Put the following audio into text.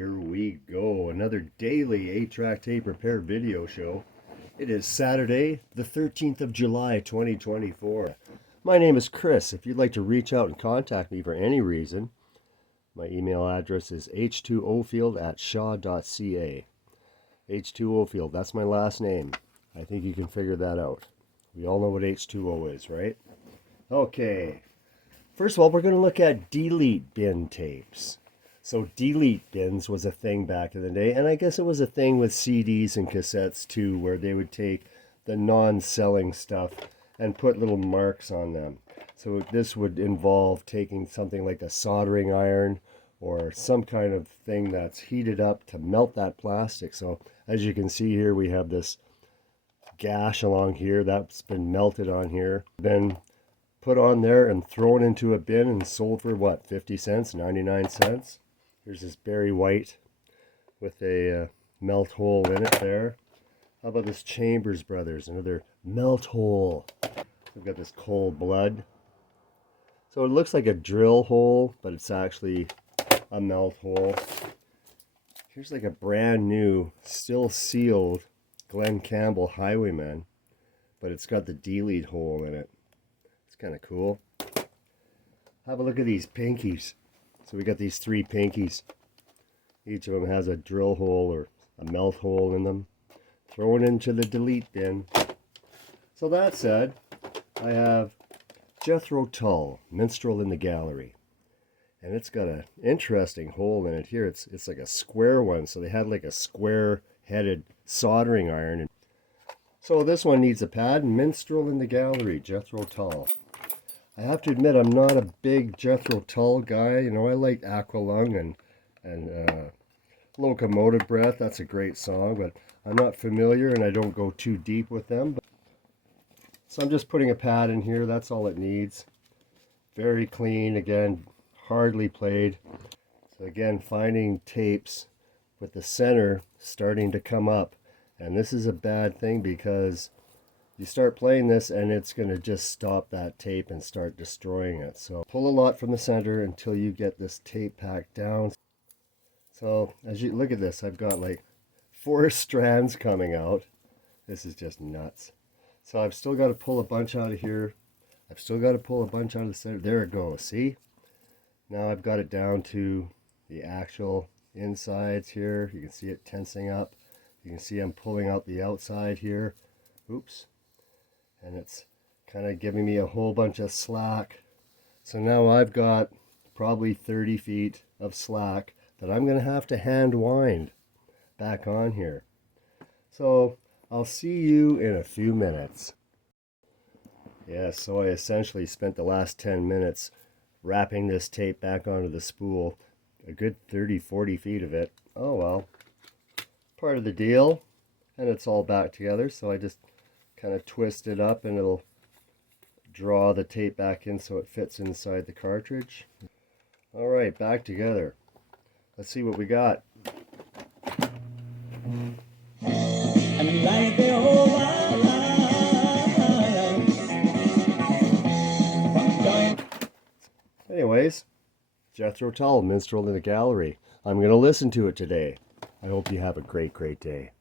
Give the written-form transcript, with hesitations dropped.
Here we go, another daily 8-track tape repair video show. It is Saturday, the 13th of July, 2024. My name is Chris. If you'd like to reach out and contact me for any reason, my email address is h2ofield@shaw.ca. H2ofield, that's my last name. I think you can figure that out. We all know what H2O is, right? Okay. First of all, we're going to look at delete bin tapes. So delete bins was a thing back in the day, and I guess it was a thing with CDs and cassettes too, where they would take the non-selling stuff and put little marks on them. So this would involve taking something like a soldering iron or some kind of thing that's heated up to melt that plastic. So as you can see here, we have this gash along here that's been melted on here, been put on there and thrown into a bin and sold for what, 50 cents, 99 cents? Here's this berry white with a melt hole in it there. How about this Chambers Brothers, another melt hole. We've got this cold blood. So it looks like a drill hole, but it's actually a melt hole. Here's like a brand new, still sealed Glen Campbell Highwayman, but it's got the delete hole in it. It's kind of cool. Have a look at these pinkies. So we got these 3 pinkies. Each of them has a drill hole or a melt hole in them. Thrown into the delete bin. So that said, I have Jethro Tull Minstrel in the Gallery. And it's got an interesting hole in it here. It's like a square one. So they had like a square-headed soldering iron. So this one needs a pad. Minstrel in the Gallery, Jethro Tull. I have to admit, I'm not a big Jethro Tull guy. You know, I like Aqualung and Locomotive Breath. That's a great song, but I'm not familiar and I don't go too deep with them. So I'm just putting a pad in here. That's all it needs. Very clean. Again, hardly played. So again, finding tapes with the center starting to come up. And this is a bad thing because you start playing this and it's going to just stop that tape and start destroying it. So pull a lot from the center until you get this tape packed down. So as you look at this, I've got like 4 strands coming out. This is just nuts. So I've still got to pull a bunch out of here. I've still got to pull a bunch out of the center. There it goes. See? Now I've got it down to the actual insides here. You can see it tensing up. You can see I'm pulling out the outside here. Oops. And it's kind of giving me a whole bunch of slack. So now I've got probably 30 feet of slack that I'm going to have to hand wind back on here. So I'll see you in a few minutes. Yeah, so I essentially spent the last 10 minutes wrapping this tape back onto the spool. A good 30-40 feet of it. Oh well, part of the deal. And it's all back together, so I just kind of twist it up and it'll draw the tape back in so it fits inside the cartridge. All right, back together. Let's see what we got. Anyways, Jethro Tull, Minstrel in the Gallery. I'm going to listen to it today. I hope you have a great, great day.